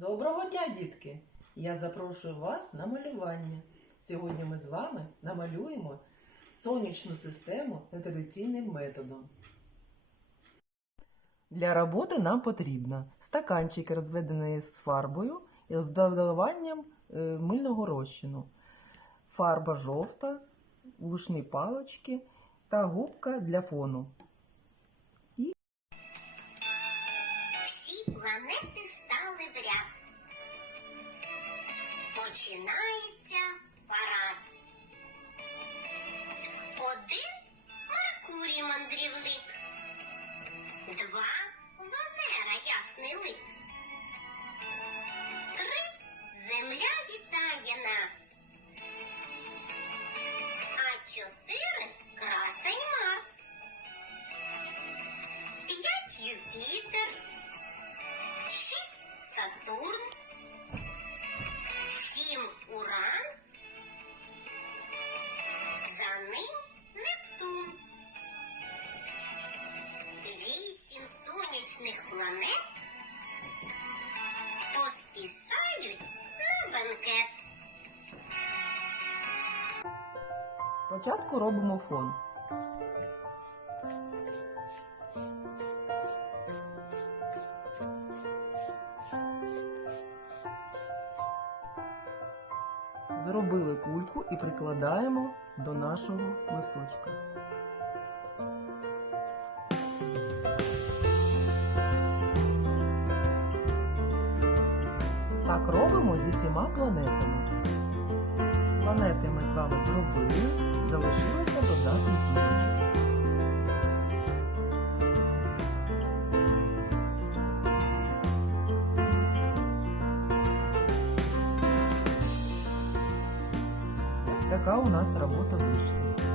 Доброго дня, дітки! Я запрошую вас на малювання. Сьогодні ми з вами намалюємо сонячну систему нетрадиційним методом. Для роботи нам потрібно стаканчик, розведений з фарбою і з додаванням е, мильного розчину, фарба жовта, вушні палочки та губка для фону. Всі планети Починається парад. Один Меркурій мандрівник. Два сонячних планет поспішають на бенкет. Спочатку робимо фон. Зробили кульку і прикладаємо до нашого листочка. Так робимо зі всіма планетами. Планети ми з вами зробили, залишилося додати зірочки. Ось така у нас робота вийшла.